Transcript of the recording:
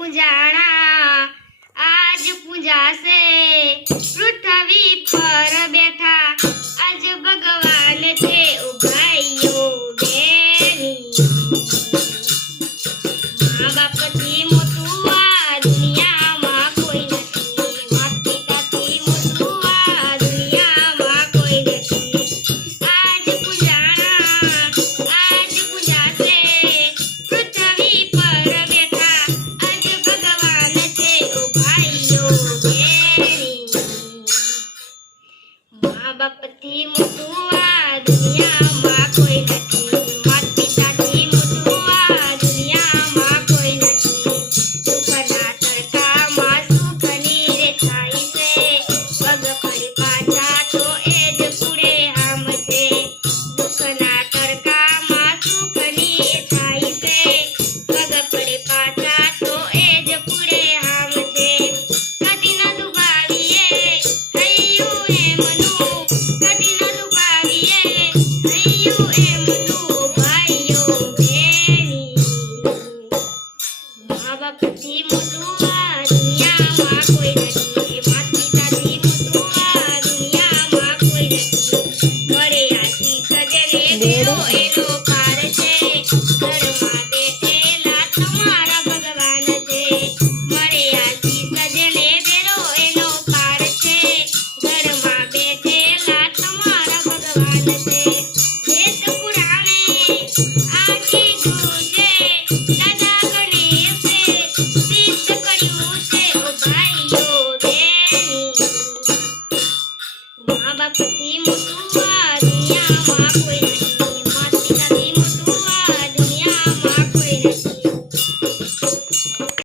પૂજાણા આજ પૂજાશે પૃથ્વી પર બેઠા આજ ભગવાન છે ઓ ભાઈઓ બેની મા બાપથી મોટું આ દુનિયામાં કોઈ નથી માતા પિતાથી મોટું આ દુનિયામાં કોઈ નથી આજ પૂજાણા આજ પૂજાશે પૃથ્વી પર બેઠા આજ ભગવાન છે ઓ ભાઈઓ બેની મા બાપથી મોટું આ દુનિયામાં કોઈ નથી માતા પિતાથી મોટું આ દુનિયામાં કોઈ નથી સુખના તડકામાં સુખની રે થાય છે પગ ફરી પાછા તો એ જ પૂરે આમ છે દુઃખના તડકામાં સુખની થાય છે પગ ફરી પાછા તો એ જ પૂરે આમ છે કદી ન દુભાવીએ થયું એમનું કદી ન દુભાવીએ થયું એમનું ભાઈઓ બેની મા બાપથી મોટું આ દુનિયામાં કોઈ નથી માતા પિતાથી મોટું આ દુનિયામાં કોઈ નથી મળે આશીષ જેને દેવો એનો પાર છે ઘરમાં બેઠેલા તમારા ભગવાન